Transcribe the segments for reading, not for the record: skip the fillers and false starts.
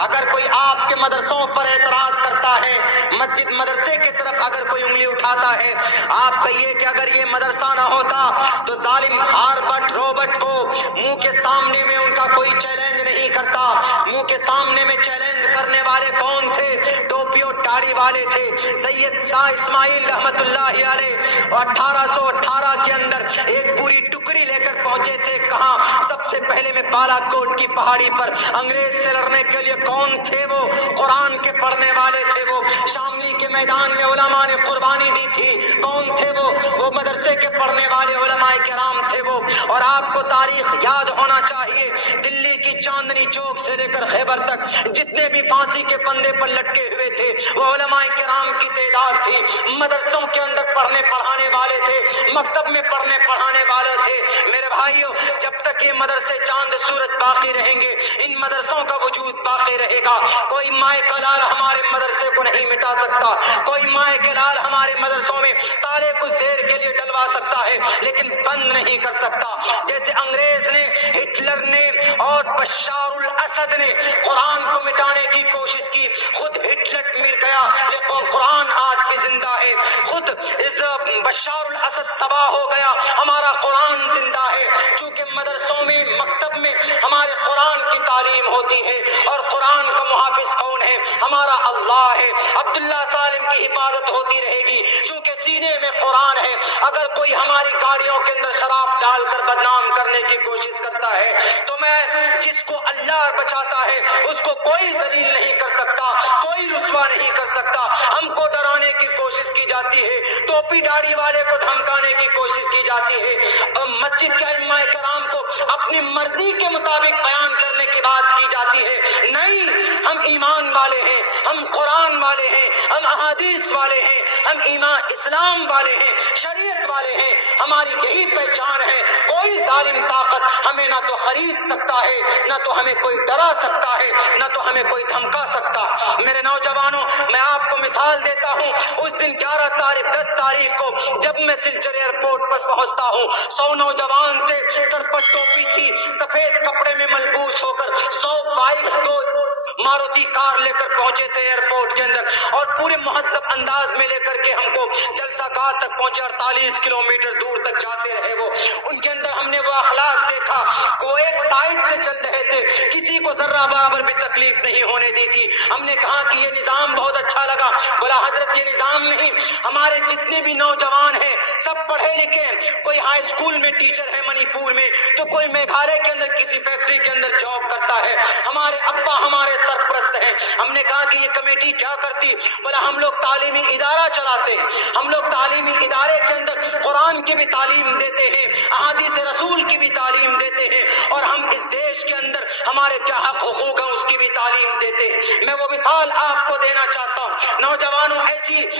اگر کوئی آپ کے مدرسوں پر اعتراض کرتا ہے، مسجد مدرسے کی طرف اگر کوئی انگلی اٹھاتا ہے، آپ کہیے کہ اگر یہ مدرسہ نہ ہوتا تو ظالم ہاربرٹ روبرٹ کو منہ کے سامنے میں ان کا کوئی چیلنج نہیں کرتا۔ منہ کے سامنے میں چیلنج کرنے والے کون تھے؟ ٹوپی اور داڑھی والے تھے۔ سید شاہ اسماعیل رحمت اللہ علیہ 1818 کے اندر ایک پوری ٹکڑی لے کر پہنچے تھے۔ کہاں؟ سب سے پہلے میں بالا کوٹ کی پہاڑی پر انگریز سے لڑنے کے لیے کون تھے وہ؟ قرآن کے پڑھنے والے تھے وہ۔ شاملی کے میدان میں علماء نے قربانی دی تھی، کون تھے وہ مدرسے کے پڑھنے والے علماء کرام تھے وہ۔ اور آپ کو تاریخ یاد ہونا چاہیے، دلی کی چاندنی چوک سے لے کر خیبر تک جتنے بھی پھانسی کے پندے پر لٹکے ہوئے تھے وہ علماء کرام کی تعداد تھی۔ مدرسوں کے اندر پڑھنے پڑھانے والے تھے، مکتب میں پڑھنے پڑھانے والے تھے۔ میرے بھائیوں، جب تک یہ مدرسے چاند سورج باقی رہیں گے، ان مدرسوں کا وجود باقی رہے گا۔ کوئی مائے کا لال ہمارے مدرسے کو نہیں مٹا سکتا، کوئی مائے کے لال ہمارے مدرسوں میں تالے کچھ دیر کے لیے ڈلوا سکتا ہے لیکن بند نہیں کر سکتا۔ جیسے انگریز نے، ہٹلر نے اور بشار الاسد نے قرآن کو مٹانے کی کوشش کی، خود ہٹلر مر گیا لیکن قرآن آج بھی زندہ ہے۔ خود اس بشار الاسد تباہ ہو گیا، ہمارا قرآن زندہ ہے، چونکہ مدرسوں میں، مکتب میں ہمارے قرآن کی تعلیم ہوتی ہے۔ اور قرآن کا محافظ کون ہے؟ ہمارا اللہ ہے۔ عبداللہ سالم کی حفاظت ہوتی رہے گی چونکہ سینے میں قرآن ہے۔ اگر کوئی ہماری گاڑیوں کے اندر شراب ڈال کر بدنام کرنے کی کوشش کرتا ہے تو میں جس کو اللہ بچاتا ہے اس کو کوئی ذلیل نہیں کر سکتا، کوئی رسوا نہیں کر سکتا۔ ہم کو ڈرانے کی کوشش کی جاتی ہے، ٹوپی داڑھی والے کو دھمکانے کی کوشش کی جاتی ہے، مسجد کے ائمہ کرام کو اپنی مرضی کے مطابق بیان کرنے کی بات کی جاتی ہے۔ نہیں، ہم ایمان والے ہیں، ہم قرآن والے ہیں، ہم احادیث والے ہیں، ہم ایمان اسلام والے ہیں، شریعت والے ہیں، ہماری یہی پہچان ہے۔ کوئی ظالم طاقت ہمیں نہ تو خرید سکتا ہے، نہ تو ہمیں کوئی ڈرا سکتا ہے، نہ تو ہمیں کوئی دھمکا سکتا۔ میرے نوجوانوں، میں آپ کو مثال دیتا ہوں، اس دن 10 تاریخ کو جب میں سلچر ایئرپورٹ پر پہنچتا ہوں، 100 نوجوان تھے، سر پر ٹوپی تھی، سفید کپڑے میں ملبوس ہو کر 100 بائک، 2 ماروتی کار لے کر پہنچے تھے ایئرپورٹ کے اندر، اور پورے مہذب انداز میں لے کر کے ہم کو جلسہ گاہ تک پہنچے، 48 کلومیٹر دور تک جاتے رہے وہ۔ ان کے اندر ہم نے وہ اخلاق دیکھا، وہ ایک سائڈ سے چل رہے تھے، کسی کو ذرہ برابر بھی تکلیف نہیں ہونے دی تھی۔ ہم نے کہا کہ یہ نظام بہت اچھا لگا، بولا حضرت یہ نظام نہیں، ہمارے جتنے بھی نوجوان ہیں سب پڑھے لکھے ہیں، کوئی ہائی اسکول میں ٹیچر ہے منی پور میں، تو کوئی میگھالیہ کے اندر کسی فیکٹری کے اندر جاب کرتا ہے، ہمارے ابا ہمارے سرپرست ہیں۔ ہم نے کہا کہ یہ کمیٹی کیا کرتی؟ بولا ہم لوگ تعلیمی ادارہ چلاتے ہیں، ہم لوگ تعلیمی ادارے کے اندر قرآن کی بھی تعلیم دیتے ہیں، احادیث رسول کی بھی تعلیم دیتے ہیں، اور ہم اس دیش کے اندر ہمارے کیا حق حقوق ہیں اس کی بھی تعلیم دیتے ہیں۔ میں وہ مثال آپ کو دینا چاہتا ہوں، نوجوانوں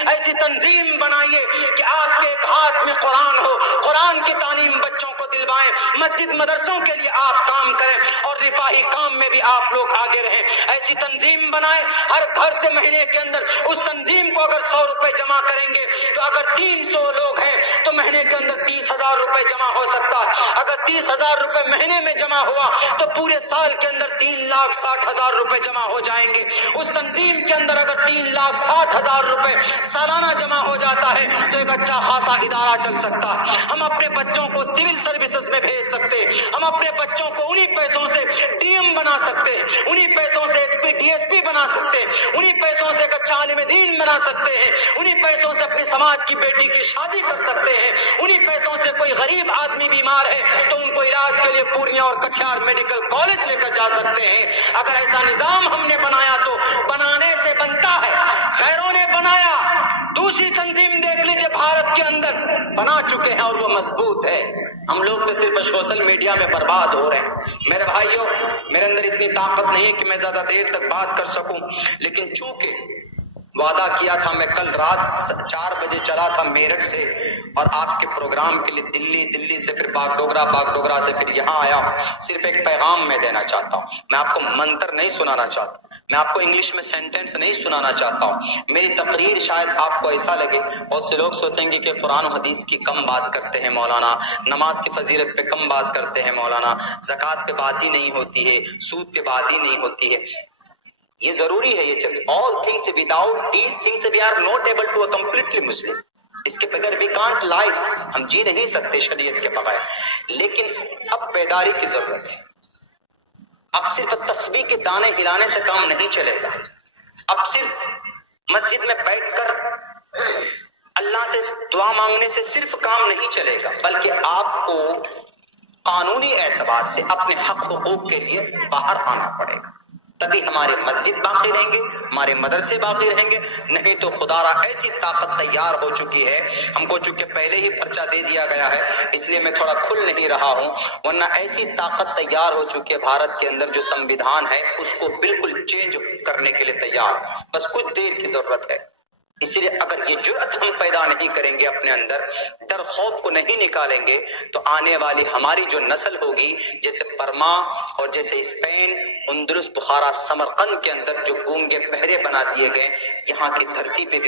ایسی تنظیم بنائیے کہ آپ کے ایک ہاتھ میں قرآن ہو، قرآن کی تعلیم بچوں کو دلوائیں، مسجد مدرسوں کے لیے آپ کام کریں اور رفاہی کام میں بھی آپ لوگ آگے رہیں۔ ایسی تنظیم بنائیں، ہر گھر سے مہینے کے اندر اس تنظیم کو اگر 100 روپے جمع کریں گے تو اگر 300 لوگ ہیں تو مہینے کے اندر 30,000 روپے جمع ہو سکتا ہے۔ اگر 30,000 روپے مہینے میں جمع ہوا تو پورے سال کے اندر 3,60,000 روپے جمع ہو جائیں گے۔ اس تنظیم کے اندر اگر 3,60,000 روپے سالانہ جمع ہو جاتا ہے تو ایک اچھا خاصا ادارہ چل سکتا ہے۔ ہم اپنے بچوں کو سول سروسز میں بھیج سکتے ہیں، ہم اپنے بچوں کو انہی پیسوں سے ڈی ایم بنا سکتے ہیں، انہی پیسوں سے S P D S P بنا سکتے ہیں، انہی پیسوں سے ایک اچھا عالم دین بنا سکتے ہیں، انہی پیسوں سے اپنی سماج کی بیٹی کی شادی کر سکتے ہیں، انہی پیسوں سے کوئی غریب آدمی بیمار ہے تو ان کو علاج کے لیے پورنیہ اور کٹیہار میڈیکل کالج لے کر جا سکتے ہیں۔ اگر ایسا نظام ہم نے بنایا تو بنانے سے بنتا ہے، خیروں نے بنایا، دوسری تنظیم دیکھ لیجیے بھارت کے اندر بنا چکے ہیں اور وہ مضبوط ہے۔ ہم لوگ تو صرف سوشل میڈیا میں برباد ہو رہے ہیں۔ میرے بھائیوں، میرے اندر اتنی طاقت نہیں ہے کہ میں زیادہ دیر تک بات کر سکوں، لیکن چونکہ وعدہ کیا تھا، میں کل رات 4 بجے چلا تھا میرٹھ سے اور آپ کے پروگرام کے لیے دلی سے پھر باگڈوگرا سے پھر یہاں آیا۔ صرف ایک پیغام میں دینا چاہتا ہوں، میں آپ کو منتر نہیں سنانا چاہتا، میں آپ کو انگلش میں سینٹنس نہیں سنانا چاہتا ہوں۔ میری تقریر شاید آپ کو ایسا لگے، بہت سے لوگ سوچیں گے کہ قرآن و حدیث کی کم بات کرتے ہیں مولانا، نماز کی فضیلت پہ کم بات کرتے ہیں مولانا، زکوٰۃ پہ بات ہی نہیں ہوتی ہے، سود پہ بات ہی نہیں ہوتی ہے۔ یہ ضروری ہے. یہ جب all things without these things we are not able to a completely Muslim. اس کے بغیر we can't live. ہم جی نہیں سکتے شریعت کے بغیر. لیکن اب بیداری کی ضرورت ہے. اب صرف تسبیح کے دانے ہلانے سے کام نہیں چلے گا. اب صرف مسجد میں بیٹھ کر اللہ سے دعا مانگنے سے صرف کام نہیں چلے گا، بلکہ آپ کو قانونی اعتبار سے اپنے حق حقوق کے لیے باہر آنا پڑے گا. تبھی ہمارے مسجد باقی رہیں گے، ہمارے مدرسے باقی رہیں گے. نہیں تو خدا را ایسی طاقت تیار ہو چکی ہے، ہم کو چونکہ پہلے ہی پرچہ دے دیا گیا ہے اس لیے میں تھوڑا کھل نہیں رہا ہوں، ورنہ ایسی طاقت تیار ہو چکی ہے بھارت کے اندر جو سنویدھان ہے اس کو بالکل چینج کرنے کے لیے تیار. بس کچھ دیر کی ضرورت ہے. اس لیے اگر یہ جرأت ہم پیدا نہیں کریں گے اپنے اندر، ڈر خوف کو نہیں نکالیں گے، تو آنے والی ہماری جو نسل ہوگی، جیسے برما اور جیسے اسپین، اندلس، بخارا، سمرقند کے اندر جو گونگے بہرے بنا دیے گئے، یہاں کی دھرتی پہ بھی